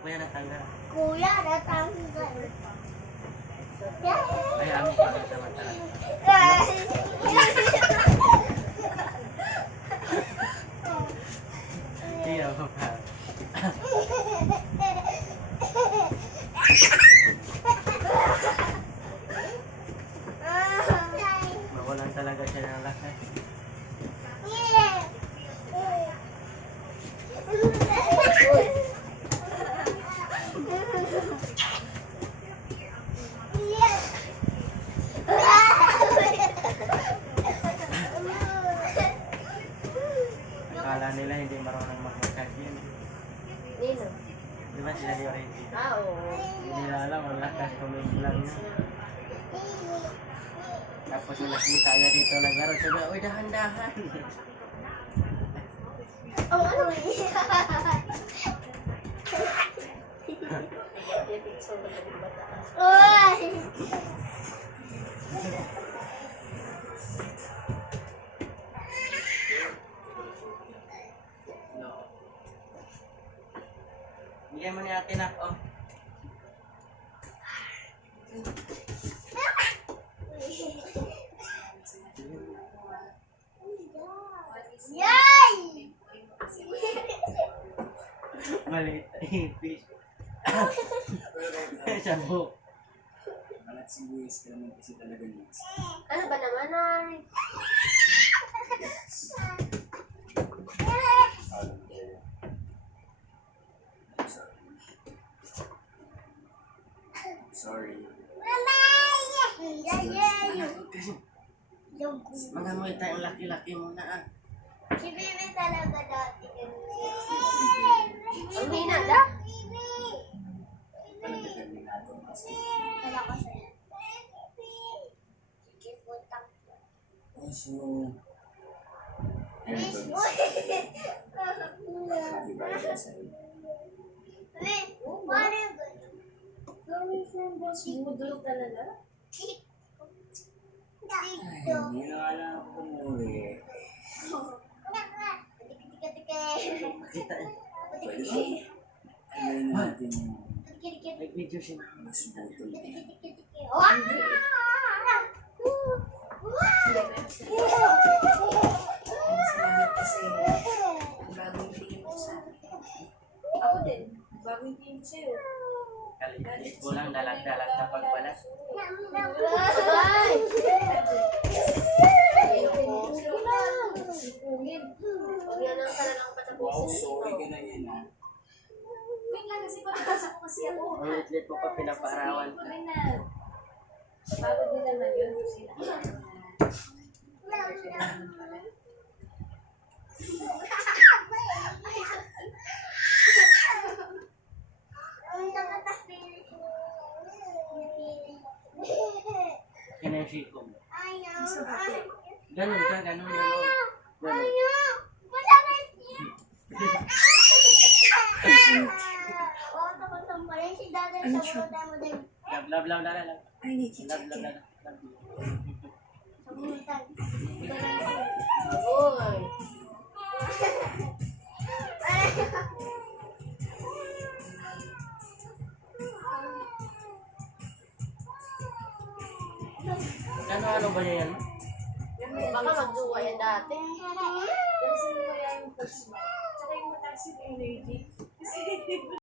kuya natanggal. Kuya, natanggal. Ay, amin ka lang samantala. Iya, Papa. Mawalan talaga siya ng lakas. Akala nila hindi marunong mag-massage yun. Nino? Di ba sila yung ready? Oo. Hindi nila alam, ang lakas kumain lang yun. Tapos nung nakita niya dito naglaro, sabi, uy, dahan-dahan. Oh, ano? Oy! No. Bigyan mo ni ate na, oh. Yay! Maliit na ipis. Sabok. Alat si Luis ka naman kasi talaga Luis. Ano ba naman ay? Alam ko. Sorry. Mga mo tayong laki-laki muna ah. Si Bibi talaga dati ganun. Ang hina na? Pagdating natin kasi. Wala ko sa'yo. Sige, putang. So, Miss, everybody's uy! happy birthday sa'yo. Miss, paano yung ganun? Going from boss model talaga? Ay, hindi na alam ako umuwi. Kita eh. Pwede ba? Ayaw natin Nag-video siya. mas butol din. Salamat kasi bagong tingin mo sa akin. Ako din, bagong tingin ko sa'yo. Kalit ko lang dalag-dalag sa pagbalas. Ay! Sipungin. Huwag yan ang talagang Wow, patapusin. sorry ka na yan ha. Wait lang kasi patapos ako kasi ako. Ang litlit mo pa pinaparawan ka. Bago din naman yun. Sila. Kinensiko mo. Ayaw. Ganun ka, ganun, ganun. Ganun. Ayaw. Masakit niya. Oo, tapos ang pala si Dadan sa buta mo din. Love, love, love, love, love. I need to Love, check love, it. love, love. Sa butan. Oy. Ano ba yan? Baka magduwa yan dati. Kasi kaya yung first mo. Tsaka yung mataas yung energy. Kasi